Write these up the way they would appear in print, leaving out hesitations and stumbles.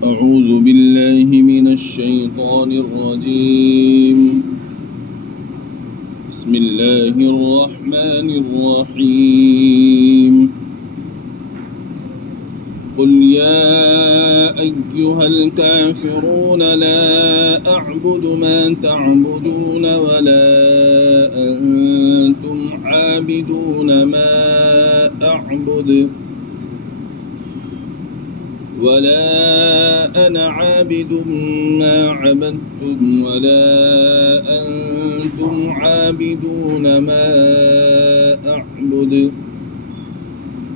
أعوذ بالله من الشيطان الرجيم. بسم الله الرحمن الرحيم. قل يا أيها الكافرون لا أعبد ما تعبدون ولا أنتم عابدون ما أعبد ولا أنا عابد ما عبدتم ولا أنتم عابدون ما أعبد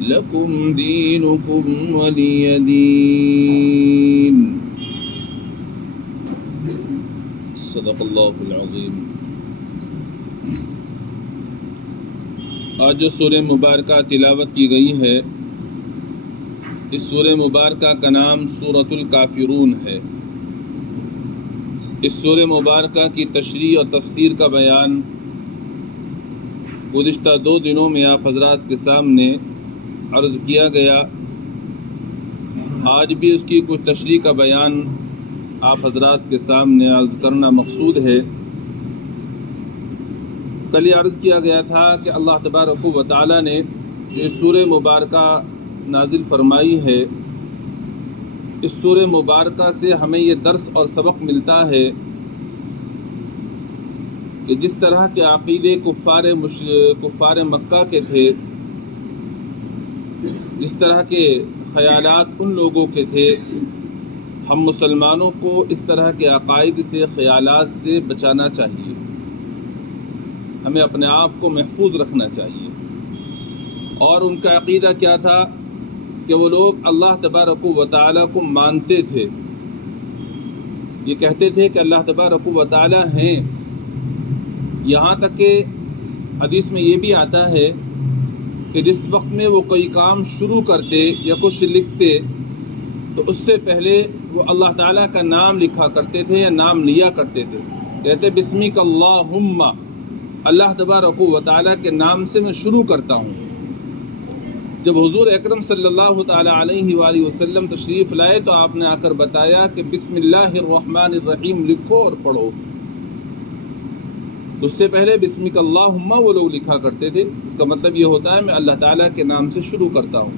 لكم دينكم ولي دين. صدق اللہ العظیم. آج جو سورہ مبارکہ تلاوت کی گئی ہے، اس سورہ مبارکہ کا نام سورۃ الکافرون ہے. اس سورہ مبارکہ کی تشریح اور تفسیر کا بیان گزشتہ 2 دنوں میں آپ حضرات کے سامنے عرض کیا گیا. آج بھی اس کی کچھ تشریح کا بیان آپ حضرات کے سامنے عرض کرنا مقصود ہے. کل یہ عرض کیا گیا تھا کہ اللہ تبارک و تعالی نے جو سورہ مبارکہ نازل فرمائی ہے، اس سورہ مبارکہ سے ہمیں یہ درس اور سبق ملتا ہے کہ جس طرح کے عقیدے کفار مکہ کے تھے، جس طرح کے خیالات ان لوگوں کے تھے، ہم مسلمانوں کو اس طرح کے عقائد سے، خیالات سے بچانا چاہیے. ہمیں اپنے آپ کو محفوظ رکھنا چاہیے. اور ان کا عقیدہ کیا تھا کہ وہ لوگ اللہ تبارک و تعالیٰ کو مانتے تھے. یہ کہتے تھے کہ اللہ تبارک و تعالیٰ ہیں. یہاں تک کہ حدیث میں یہ بھی آتا ہے کہ جس وقت میں وہ کوئی کام شروع کرتے یا کچھ لکھتے تو اس سے پہلے وہ اللہ تعالیٰ کا نام لکھا کرتے تھے یا نام لیا کرتے تھے. کہتے بسمک اللہم، اللہ تبارک و تعالیٰ کے نام سے میں شروع کرتا ہوں. جب حضور اکرم صلی اللہ تعالیٰ علیہ وآلہ وسلم تشریف لائے تو آپ نے آ کر بتایا کہ بسم اللہ الرحمن الرحیم لکھو اور پڑھو. اس سے پہلے بسمک اللہم وہ لوگ لکھا کرتے تھے. اس کا مطلب یہ ہوتا ہے میں اللہ تعالیٰ کے نام سے شروع کرتا ہوں.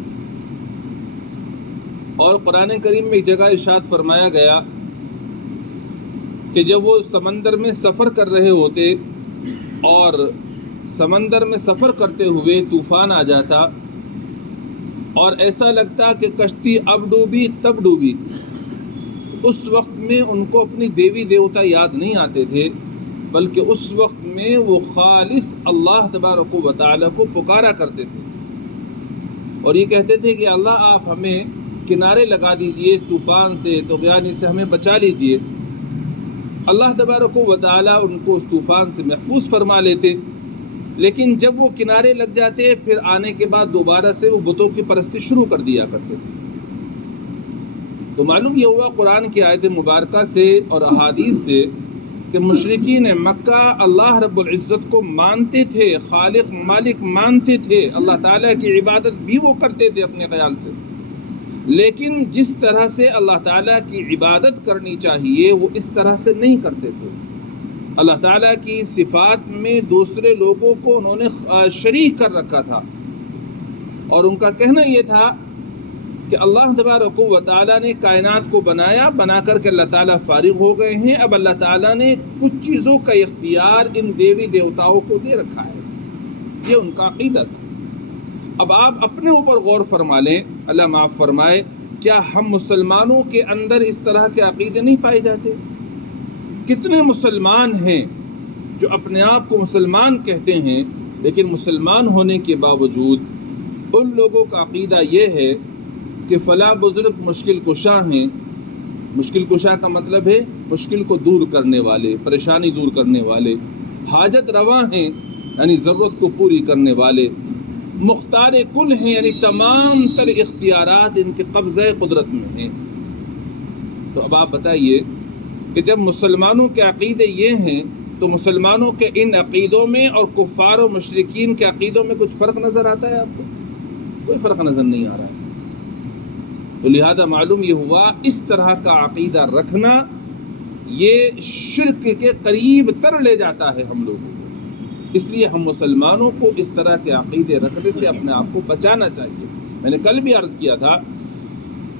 اور قرآن کریم میں ایک جگہ ارشاد فرمایا گیا کہ جب وہ سمندر میں سفر کر رہے ہوتے اور سمندر میں سفر کرتے ہوئے طوفان آ جاتا اور ایسا لگتا کہ کشتی اب ڈوبی تب ڈوبی، اس وقت میں ان کو اپنی دیوی دیوتا یاد نہیں آتے تھے، بلکہ اس وقت میں وہ خالص اللہ تبارک و تعالیٰ کو پکارا کرتے تھے اور یہ کہتے تھے کہ اللہ آپ ہمیں کنارے لگا دیجئے، طوفان سے، طغیان سے ہمیں بچا لیجئے. اللہ تبارک و تعالیٰ ان کو اس طوفان سے محفوظ فرما لیتے. لیکن جب وہ کنارے لگ جاتے پھر آنے کے بعد دوبارہ سے وہ بتوں کی پرستی شروع کر دیا کرتے تھے. تو معلوم یہ ہوا قرآن کی آیت مبارکہ سے اور احادیث سے کہ مشرکین مکہ اللہ رب العزت کو مانتے تھے، خالق مالک مانتے تھے، اللہ تعالیٰ کی عبادت بھی وہ کرتے تھے اپنے خیال سے، لیکن جس طرح سے اللہ تعالیٰ کی عبادت کرنی چاہیے وہ اس طرح سے نہیں کرتے تھے. اللہ تعالیٰ کی صفات میں دوسرے لوگوں کو انہوں نے شریک کر رکھا تھا اور ان کا کہنا یہ تھا کہ اللہ تبارک و تعالیٰ نے کائنات کو بنا کر کے اللہ تعالیٰ فارغ ہو گئے ہیں، اب اللہ تعالیٰ نے کچھ چیزوں کا اختیار ان دیوی دیوتاؤں کو دے رکھا ہے. یہ ان کا عقیدہ تھا. اب آپ اپنے اوپر غور فرما لیں، اللہ معاف فرمائے، کیا ہم مسلمانوں کے اندر اس طرح کے عقیدے نہیں پائے جاتے؟ کتنے مسلمان ہیں جو اپنے آپ کو مسلمان کہتے ہیں لیکن مسلمان ہونے کے باوجود ان لوگوں کا عقیدہ یہ ہے کہ فلاں بزرگ مشکل کشا ہیں. مشکل کشا کا مطلب ہے مشکل کو دور کرنے والے، پریشانی دور کرنے والے. حاجت رواں ہیں یعنی ضرورت کو پوری کرنے والے. مختار کل ہیں یعنی تمام تر اختیارات ان کے قبضۂ قدرت میں ہیں. تو اب آپ بتائیے کہ جب مسلمانوں کے عقیدے یہ ہیں تو مسلمانوں کے ان عقیدوں میں اور کفار و مشرکین کے عقیدوں میں کچھ فرق نظر آتا ہے آپ کو؟ کوئی فرق نظر نہیں آ رہا ہے. تو تو لہذا معلوم یہ ہوا اس طرح کا عقیدہ رکھنا یہ شرک کے قریب تر لے جاتا ہے ہم لوگوں کو. اس لیے ہم مسلمانوں کو اس طرح کے عقیدے رکھنے سے اپنے آپ کو بچانا چاہیے. میں نے کل بھی عرض کیا تھا،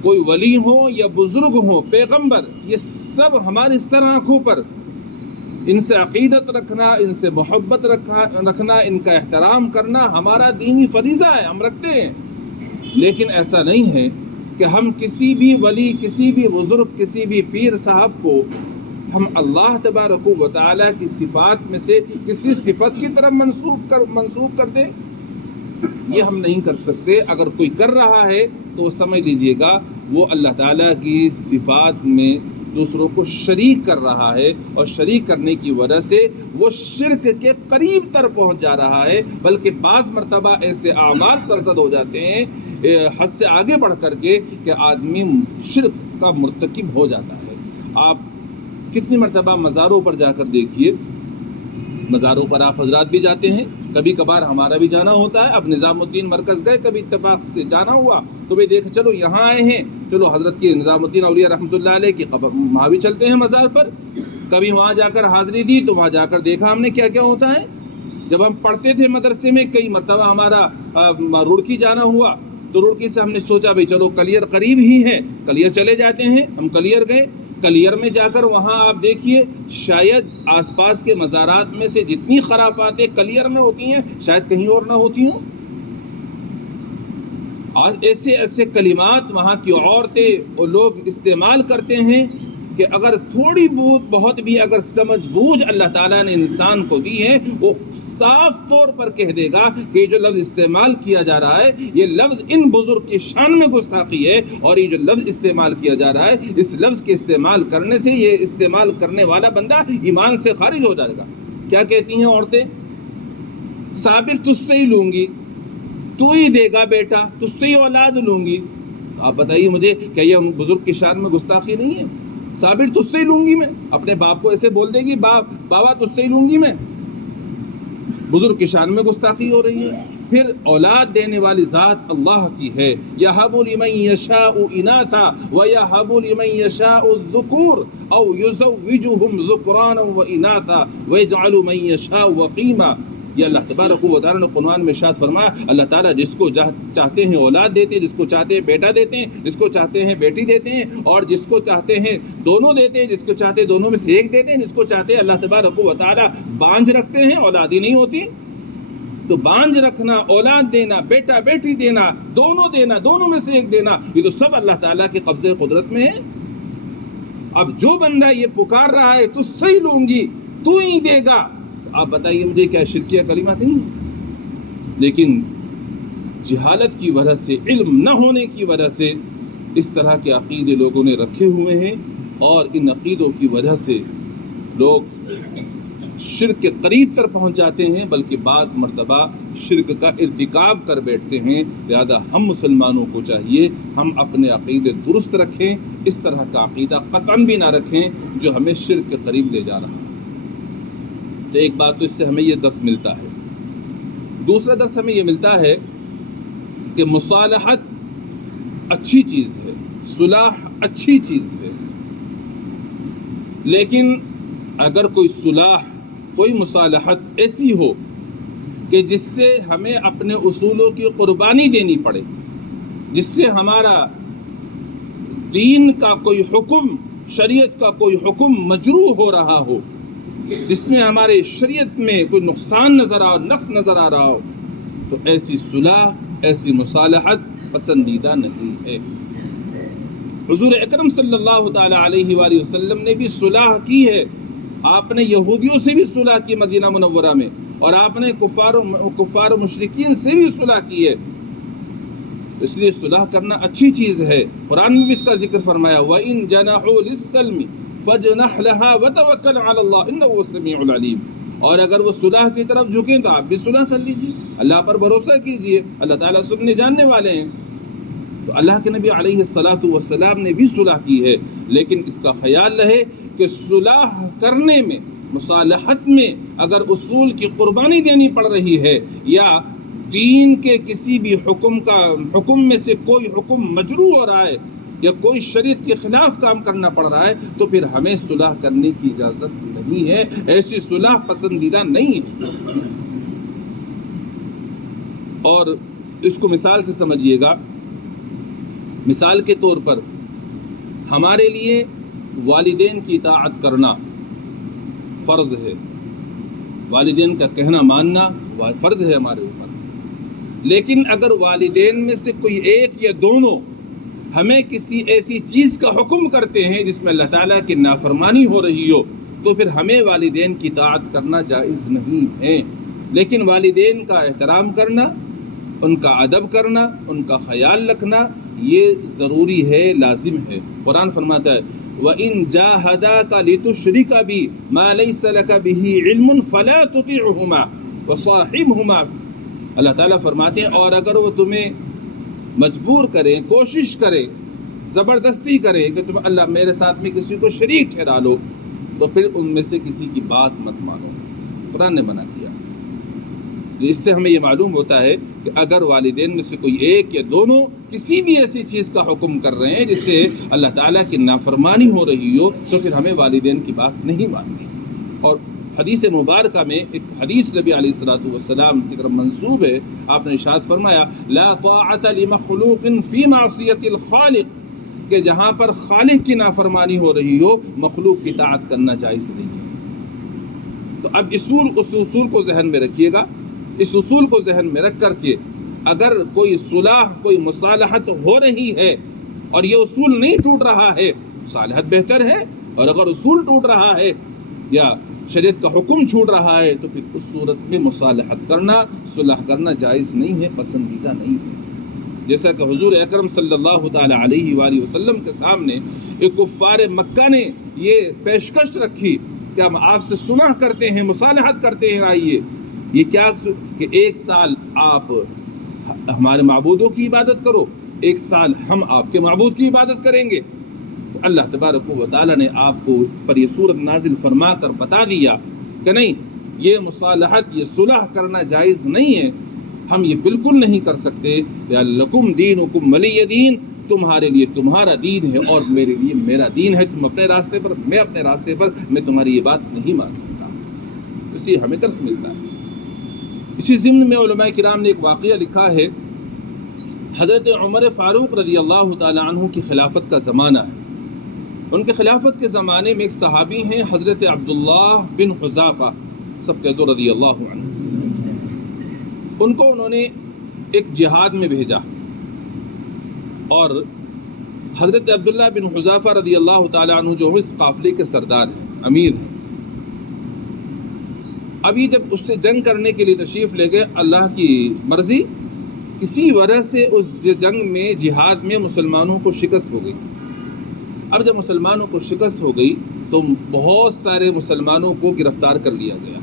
کوئی ولی ہو یا بزرگ ہو، پیغمبر، یہ سب ہماری سر آنکھوں پر، ان سے عقیدت رکھنا، ان سے محبت رکھنا، ان کا احترام کرنا ہمارا دینی فریضہ ہے، ہم رکھتے ہیں. لیکن ایسا نہیں ہے کہ ہم کسی بھی ولی، کسی بھی بزرگ، کسی بھی پیر صاحب کو ہم اللہ تبارک و تعالیٰ کی صفات میں سے کسی صفت کی طرف منسوب کر دیں. یہ ہم نہیں کر سکتے. اگر کوئی کر رہا ہے تو وہ سمجھ لیجئے گا وہ اللہ تعالیٰ کی صفات میں دوسروں کو شریک کر رہا ہے، اور شریک کرنے کی وجہ سے وہ شرک کے قریب تر پہنچ جا رہا ہے. بلکہ بعض مرتبہ ایسے اعمال سرزد ہو جاتے ہیں حد سے آگے بڑھ کر کے کہ آدمی شرک کا مرتکب ہو جاتا ہے. آپ کتنی مرتبہ مزاروں پر جا کر دیکھیے، مزاروں پر آپ حضرات بھی جاتے ہیں، کبھی کبھار ہمارا بھی جانا ہوتا ہے. اب نظام الدین مرکز گئے، کبھی اتفاق سے جانا ہوا تو بھی دیکھ چلو یہاں آئے ہیں، چلو حضرت کی نظام الدین اولیاء رحمۃ اللہ علیہ کی وہاں بھی چلتے ہیں مزار پر. کبھی وہاں جا کر حاضری دی تو وہاں جا کر دیکھا ہم نے کیا کیا ہوتا ہے. جب ہم پڑھتے تھے مدرسے میں، کئی مرتبہ ہمارا رڑکی جانا ہوا تو رڑکی سے ہم نے سوچا بھائی چلو کلیر قریب ہی ہے، کلیر چلے جاتے ہیں. ہم کلیر گئے، کلیر میں جا کر وہاں آپ دیکھیے شاید آس پاس کے مزارات میں سے جتنی خرافاتیں کلیر میں ہوتی ہیں شاید کہیں اور نہ ہوتی ہوں. ایسے ایسے کلمات وہاں کی عورتیں اور لوگ استعمال کرتے ہیں کہ اگر تھوڑی بہت بھی اگر سمجھ بوجھ اللہ تعالیٰ نے انسان کو دی ہے، وہ صاف طور پر کہہ دے گا کہ جو لفظ استعمال کیا جا رہا ہے یہ لفظ ان بزرگ کی شان میں گستاخی ہے، اور یہ جو لفظ استعمال کیا جا رہا ہے اس لفظ کے استعمال کرنے سے یہ استعمال کرنے والا بندہ ایمان سے خارج ہو جائے گا. کیا کہتی ہیں عورتیں؟ صابر تجھ سے ہی لوں گی، تو ہی دے گا بیٹا، تجھ سے ہی اولاد لوں گی. آپ بتائیے مجھے کیا یہ بزرگ کی شان میں گستاخی نہیں ہے؟ صابر تجھ سے ہی لوں گی میں، اپنے باپ کو ایسے بول دے گی بابا تجھ سے ہی لوں گی میں. بزرگ کی شان میں گستاخی ہو رہی ہے. پھر اولاد دینے والی ذات اللہ کی ہے. یَهَبُ لِمَن يَشَاءُ إِنَاثًا وَيَهَبُ لِمَن يَشَاءُ الذُّكُورَ أَوْ يُزَوِّجُهُمْ ذُكْرَانًا وَإِنَاثًا وَيَجْعَلُ مَن يَشَاءُ وَقِيمًا. یہ اللہ تبارک و تعالیٰ نے قرآن میں ارشاد فرمایا، اللہ تعالیٰ جس کو چاہتے ہیں اولاد دیتے ہیں، جس کو چاہتے ہیں بیٹا دیتے ہیں، جس کو چاہتے ہیں بیٹی دیتے ہیں، اور جس کو چاہتے ہیں دونوں دیتے ہیں، جس کو چاہتے ہیں دونوں میں سے ایک دیتے ہیں، جس کو چاہتے ہیں اللہ تبارک و تعالیٰ بانجھ رکھتے ہیں، اولاد ہی نہیں ہوتی. تو بانجھ رکھنا، اولاد دینا، بیٹا بیٹی دینا، دونوں میں سے ایک دینا، یہ تو سب اللہ تعالیٰ کے قبضے قدرت میں ہے. اب جو بندہ یہ پکار رہا ہے تو صحیح لوں گی، تو ہی دے گا، آپ بتائیے مجھے کیا شرکیہ کلمات نہیں ہیں؟ لیکن جہالت کی وجہ سے، علم نہ ہونے کی وجہ سے اس طرح کے عقیدے لوگوں نے رکھے ہوئے ہیں، اور ان عقیدوں کی وجہ سے لوگ شرک کے قریب تر پہنچ جاتے ہیں، بلکہ بعض مرتبہ شرک کا ارتکاب کر بیٹھتے ہیں. لہذا ہم مسلمانوں کو چاہیے ہم اپنے عقیدے درست رکھیں، اس طرح کا عقیدہ قطعاً بھی نہ رکھیں جو ہمیں شرک کے قریب لے جا رہا ہے. تو ایک بات تو اس سے ہمیں یہ درس ملتا ہے. دوسرا درس ہمیں یہ ملتا ہے کہ مصالحت اچھی چیز ہے، صلح اچھی چیز ہے، لیکن اگر کوئی صلح، کوئی مصالحت ایسی ہو کہ جس سے ہمیں اپنے اصولوں کی قربانی دینی پڑے، جس سے ہمارا دین کا کوئی حکم، شریعت کا کوئی حکم مجروح ہو رہا ہو، جس میں ہمارے شریعت میں کوئی نقصان نظر آ نقص نظر آ رہا ہو، تو ایسی صلح، ایسی مصالحت پسندیدہ نہیں ہے. حضور اکرم صلی اللہ تعالی علیہ وآلہ وسلم نے بھی صلح کی ہے. آپ نے یہودیوں سے بھی صلح کی مدینہ منورہ میں، اور آپ نے کفار و مشرکین سے بھی صلح کی ہے. اس لیے صلح کرنا اچھی چیز ہے. قرآن میں بھی اس کا ذکر فرمایا، وَإِن جَنَحُوا لِلسَّلْمِ فَجْنَحْ لَهَا وَتَوَكَّلْ عَلَى اللَّهِ إِنَّهُ هُوَ السَّمِيعُ الْعَلِيمُ. اور اگر وہ صلح کی طرف جھکیں تو آپ بھی صلح کر لیجیے، اللہ پر بھروسہ کیجیے، اللہ تعالیٰ سننے جاننے والے ہیں. تو اللہ کے نبی علیہ الصلاۃ والسلام نے بھی صلح کی ہے، لیکن اس کا خیال رہے کہ صلح کرنے میں، مصالحت میں اگر اصول کی قربانی دینی پڑ رہی ہے، یا دین کے کسی بھی حکم میں سے کوئی حکم مجروح ہو رہا ہے، یا کوئی شریعت کے خلاف کام کرنا پڑ رہا ہے تو پھر ہمیں صلح کرنے کی اجازت نہیں ہے، ایسی صلح پسندیدہ نہیں ہے۔ اور اس کو مثال سے سمجھیے گا، مثال کے طور پر ہمارے لیے والدین کی اطاعت کرنا فرض ہے، والدین کا کہنا ماننا فرض ہے ہمارے اوپر، لیکن اگر والدین میں سے کوئی ایک یا دونوں ہمیں کسی ایسی چیز کا حکم کرتے ہیں جس میں اللہ تعالیٰ کی نافرمانی ہو رہی ہو تو پھر ہمیں والدین کی اطاعت کرنا جائز نہیں ہے، لیکن والدین کا احترام کرنا، ان کا ادب کرنا، ان کا خیال رکھنا یہ ضروری ہے، لازم ہے۔ قرآن فرماتا ہے وَإِن جَاهَدَاكَ لِتُشْرِكَ بِي مَا لَيْسَ لَكَ بِهِ عِلْمٌ فَلَا تُطِعْهُمَا وَصَاحِبْهُمَا۔ اللہ تعالیٰ فرماتے ہیں اور اگر وہ تمہیں مجبور کریں، کوشش کریں، زبردستی کریں کہ تم اللہ میرے ساتھ میں کسی کو شریک ٹھہرا لو تو پھر ان میں سے کسی کی بات مت مانو، قرآن نے منع کیا۔ اس سے ہمیں یہ معلوم ہوتا ہے کہ اگر والدین میں سے کوئی ایک یا دونوں کسی بھی ایسی چیز کا حکم کر رہے ہیں جس سے اللہ تعالیٰ کی نافرمانی ہو رہی ہو تو پھر ہمیں والدین کی بات نہیں ماننی۔ اور حدیث مبارکہ میں ایک حدیث نبی علیہ الصلوۃ والسلام کی طرف منسوب ہے، آپ نے ارشاد فرمایا لا طاعت لمخلوق فی معصیۃ الخالق، کہ جہاں پر خالق کی نافرمانی ہو رہی ہو مخلوق کی اطاعت کرنا جائز نہیں ہے۔ تو اب اس اصول کو ذہن میں رکھیے گا، اس اصول کو ذہن میں رکھ کر کے اگر کوئی صلح، کوئی مصالحت ہو رہی ہے اور یہ اصول نہیں ٹوٹ رہا ہے، مصالحت بہتر ہے، اور اگر اصول ٹوٹ رہا ہے یا شریعت کا حکم چھوٹ رہا ہے تو پھر اس صورت میں مصالحت کرنا، صلح کرنا جائز نہیں ہے، پسندیدہ نہیں ہے۔ جیسا کہ حضور اکرم صلی اللہ تعالی علیہ وآلہ وسلم کے سامنے ایک کفار مکہ نے یہ پیشکش رکھی کہ ہم آپ سے صلح کرتے ہیں، مصالحت کرتے ہیں، آئیے۔ یہ کیا کہ ایک سال آپ ہمارے معبودوں کی عبادت کرو، ایک سال ہم آپ کے معبود کی عبادت کریں گے۔ تو اللہ تبارک و تعالیٰ نے آپ کو پر یہ صورت نازل فرما کر بتا دیا کہ نہیں، یہ مصالحت، یہ صلح کرنا جائز نہیں ہے، ہم یہ بالکل نہیں کر سکتے۔ یا لکم دینکم ولی دین، تمہارے لیے تمہارا دین ہے اور میرے لیے میرا دین ہے، تم اپنے راستے پر، میں اپنے راستے پر، میں تمہاری یہ بات نہیں مان سکتا۔ اسی ہمیں درس ملتا ہے۔ اسی ضمن میں علماء کرام نے ایک واقعہ لکھا ہے، حضرت عمر فاروق رضی اللہ تعالی عنہ کی خلافت کا زمانہ ہے۔ ان کے خلافت کے زمانے میں ایک صحابی ہیں حضرت عبداللہ بن حذافہ، سب کہہ دو رضی اللہ عنہ۔ ان کو انہوں نے ایک جہاد میں بھیجا اور حضرت عبداللہ بن حذافہ رضی اللہ تعالی عنہ جو اس قافلے کے سردار ہیں، امیر ہیں۔ ابھی جب اس سے جنگ کرنے کے لیے تشریف لے گئے، اللہ کی مرضی کسی وجہ سے اس جنگ میں، جہاد میں مسلمانوں کو شکست ہو گئی۔ اب جب مسلمانوں کو شکست ہو گئی تو بہت سارے مسلمانوں کو گرفتار کر لیا گیا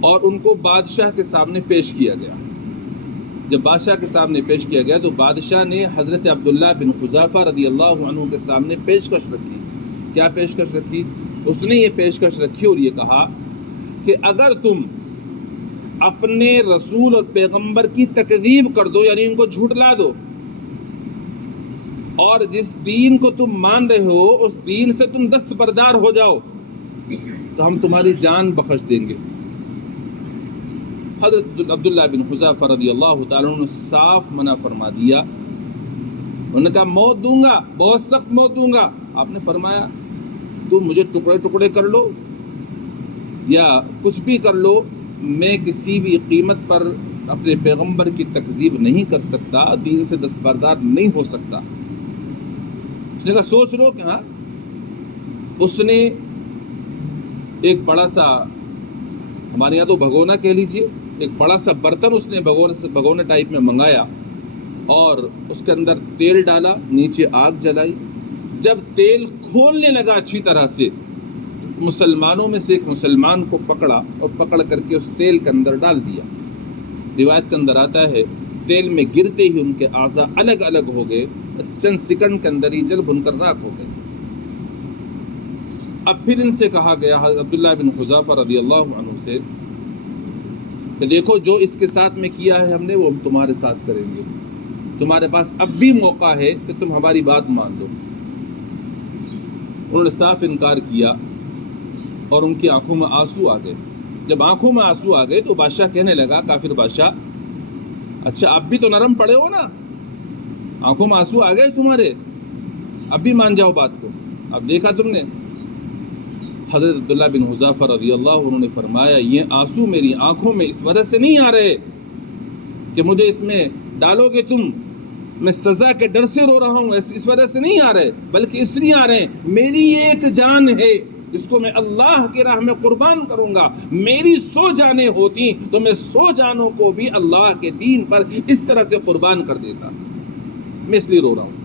اور ان کو بادشاہ کے سامنے پیش کیا گیا۔ جب بادشاہ کے سامنے پیش کیا گیا تو بادشاہ نے حضرت عبداللہ بن حذافہ رضی اللہ عنہ کے سامنے پیشکش رکھی۔ کیا پیشکش رکھی؟ اس نے یہ پیشکش رکھی اور یہ کہا کہ اگر تم اپنے رسول اور پیغمبر کی تکذیب کر دو، یعنی ان کو جھٹلا دو، اور جس دین کو تم مان رہے ہو اس دین سے تم دستبردار ہو جاؤ تو ہم تمہاری جان بخش دیں گے۔ حضرت عبداللہ بن حذافہ رضی اللہ تعالیٰ عنہ نے صاف منع فرما دیا۔ انہوں نے کہا موت دوں گا، بہت سخت موت دوں گا۔ آپ نے فرمایا تم مجھے ٹکڑے ٹکڑے کر لو یا کچھ بھی کر لو، میں کسی بھی قیمت پر اپنے پیغمبر کی تکذیب نہیں کر سکتا، دین سے دستبردار نہیں ہو سکتا۔ اس نے کہا سوچ لو کہ ہاں۔ اس نے ایک بڑا سا، ہمارے یہاں تو بھگونا کہہ لیجئے، ایک بڑا سا برتن اس نے بھگونے ٹائپ میں منگایا اور اس کے اندر تیل ڈالا، نیچے آگ جلائی۔ جب تیل کھولنے لگا اچھی طرح سے، مسلمانوں میں سے ایک مسلمان کو پکڑا اور پکڑ کر کے اس تیل کے اندر ڈال دیا۔ روایت کے اندر آتا ہے تیل میں گرتے ہی ان کے اعضاء الگ الگ ہو گئے، چند سیکنڈ کے اندر ہی جل بھن کر راکھ ہو گئے۔ اب پھر ان سے کہا گیا عبداللہ بن حذافہ رضی اللہ عنہ سے کہ دیکھو جو اس کے ساتھ میں کیا ہے ہم نے وہ ہم تمہارے ساتھ کریں گے۔ تمہارے پاس اب بھی موقع ہے کہ تم ہماری بات مان لو۔ انہوں نے صاف انکار کیا اور ان کی آنکھوں میں آنسو آ گئے۔ جب آنکھوں میں آنسو آ گئے تو بادشاہ کہنے لگا، کافر بادشاہ، اچھا اب بھی تو نرم پڑے ہو نا، آنکھوں میں آنسو آ گئے تمہارے، اب بھی مان جاؤ بات کو، اب دیکھا تم نے۔ حضرت عبداللہ بن حذافہ رضی اللہ عنہ نے فرمایا، یہ آنسو میری آنکھوں میں اس وجہ سے نہیں آ رہے کہ مجھے اس میں ڈالو گے تم، میں سزا کے ڈر سے رو رہا ہوں، اس وجہ سے نہیں آ رہے، بلکہ اس لیے آ رہے ہیں میری ایک جان ہے جس کو میں اللہ کی راہ میں قربان کروں گا، میری 100 جانیں ہوتی تو میں 100 جانوں کو بھی اللہ کے دین پر اس طرح سے قربان کر دیتا، میں اس لیے رو رہا ہوں۔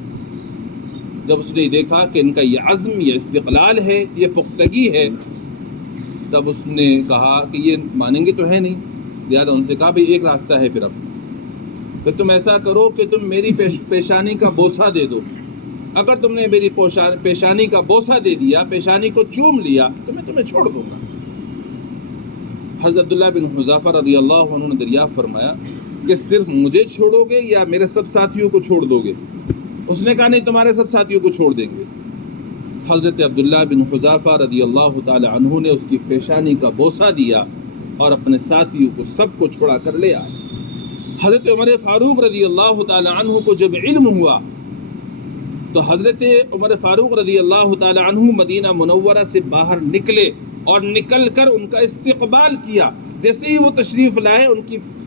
جب اس نے دیکھا کہ ان کا یہ عزم، یہ استقلال ہے، یہ پختگی ہے، تب اس نے کہا کہ یہ مانیں گے تو ہے نہیں، لہٰذا ان سے کہا بھئی ایک راستہ ہے پھر اب، کہ تم ایسا کرو کہ تم میری پیشانی کا بوسہ دے دو، اگر تم نے میری پیشانی کا بوسہ دے دیا، پیشانی کو چوم لیا، تو میں تمہیں چھوڑ دوں گا۔ حضرت عبداللہ بن حذافہ رضی اللہ عنہ نے دریافت فرمایا کہ صرف مجھے چھوڑو گے یا میرے سب ساتھیوں کو چھوڑ دو گے؟ اس نے کہا نہیں، تمہارے سب ساتھیوں کو چھوڑ دیں گے۔ حضرت عبداللہ بن حذافہ رضی اللہ تعالی عنہ نے اس کی پیشانی کا بوسہ دیا اور اپنے ساتھیوں کو سب کو چھوڑا کر لے آئے۔ حضرت عمر فاروق رضی اللہ تعالی عنہ کو جب علم ہوا تو حضرت عمر فاروق رضی اللہ تعالی عنہ مدینہ منورہ سے باہر نکلے اور نکل کر ان کا استقبال کیا۔ جیسے ہی وہ تشریف لائے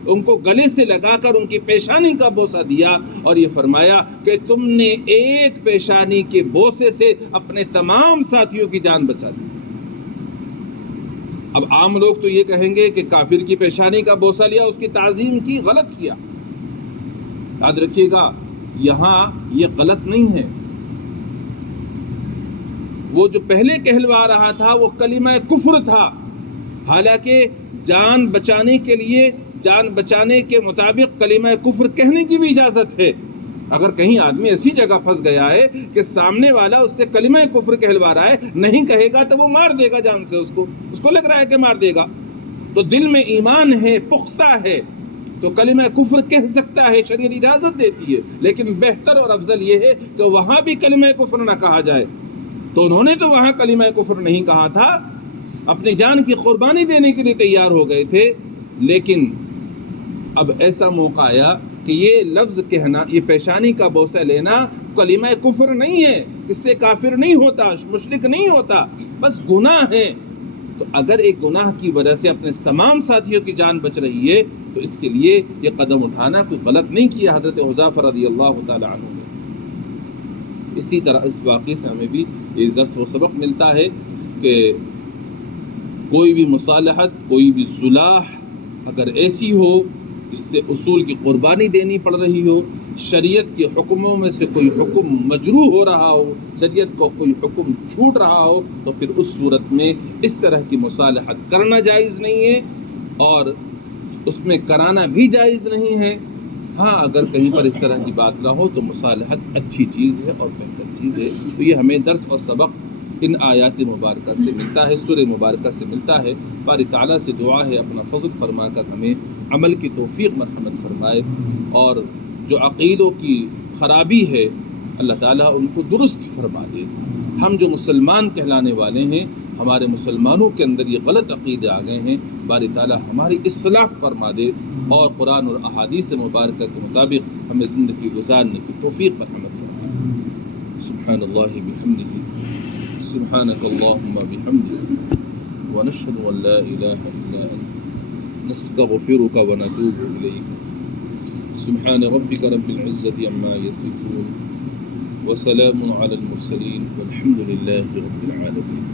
ان کو گلے سے لگا کر ان کی پیشانی کا بوسہ دیا اور یہ فرمایا کہ تم نے ایک پیشانی کے بوسے سے اپنے تمام ساتھیوں کی جان بچا دی۔ اب عام لوگ تو یہ کہیں گے کہ کافر کی پیشانی کا بوسہ لیا، اس کی تعظیم کی، غلط کیا۔ یاد رکھیے گا یہاں یہ غلط نہیں ہے، وہ جو پہلے کہلوا رہا تھا وہ کلمہ کفر تھا، حالانکہ جان بچانے کے لیے، جان بچانے کے مطابق کلمہ کفر کہنے کی بھی اجازت ہے۔ اگر کہیں آدمی ایسی جگہ پھنس گیا ہے کہ سامنے والا اس سے کلمہ کفر کہلوا رہا ہے، نہیں کہے گا تو وہ مار دے گا جان سے، اس کو لگ رہا ہے کہ مار دے گا، تو دل میں ایمان ہے، پختہ ہے، تو کلمہ کفر کہہ سکتا ہے، شریعت اجازت دیتی ہے، لیکن بہتر اور افضل یہ ہے کہ وہاں بھی کلمہ کفر نہ کہا جائے۔ تو انہوں نے تو وہاں کلمہ کفر نہیں کہا تھا، اپنی جان کی قربانی دینے کے لیے تیار ہو گئے تھے، لیکن اب ایسا موقع آیا کہ یہ لفظ کہنا، یہ پیشانی کا بوسہ لینا کلمہ کفر نہیں ہے، اس سے کافر نہیں ہوتا، مشرک نہیں ہوتا، بس گناہ ہے۔ تو اگر ایک گناہ کی وجہ سے اپنے تمام ساتھیوں کی جان بچ رہی ہے تو اس کے لیے یہ قدم اٹھانا کوئی غلط نہیں کیا حضرت حذافہ رضی اللہ تعالی عنہ نے۔ اسی طرح اس واقعے سے ہمیں بھی اس درس و سبق ملتا ہے کہ کوئی بھی مصالحت، کوئی بھی صلح اگر ایسی ہو جس سے اصول کی قربانی دینی پڑ رہی ہو، شریعت کے حکموں میں سے کوئی حکم مجروح ہو رہا ہو، شریعت کو کوئی حکم چھوٹ رہا ہو، تو پھر اس صورت میں اس طرح کی مصالحت کرنا جائز نہیں ہے اور اس میں کرانا بھی جائز نہیں ہے۔ ہاں اگر کہیں پر اس طرح کی بات نہ ہو تو مصالحت اچھی چیز ہے اور بہتر چیز ہے۔ تو یہ ہمیں درس اور سبق ان آیات مبارکہ سے ملتا ہے، سورہ مبارکہ سے ملتا ہے۔ باری تعالیٰ سے دعا ہے اپنا فضل فرما کر ہمیں عمل کی توفیق مرحمت فرمائے، اور جو عقیدوں کی خرابی ہے اللہ تعالیٰ ان کو درست فرما دے۔ ہم جو مسلمان کہلانے والے ہیں، ہمارے مسلمانوں کے اندر یہ غلط عقیدے آ گئے ہیں، باری تعالیٰ ہماری اصلاح فرما دے اور قرآن اور احادیث مبارکہ کے مطابق ہمیں زندگی گزارنے کی توفیق مرحمت فرمائے۔ سبحان اللہ بحمدہ، سبحانک اللہم بحمدک، ونشہد ان لا الہ الا انت، نستغفرک ونتوب الیک۔ سبحان ربک رب العزة عما یصفون، وسلام علی المرسلین، والحمد للہ رب العالمین۔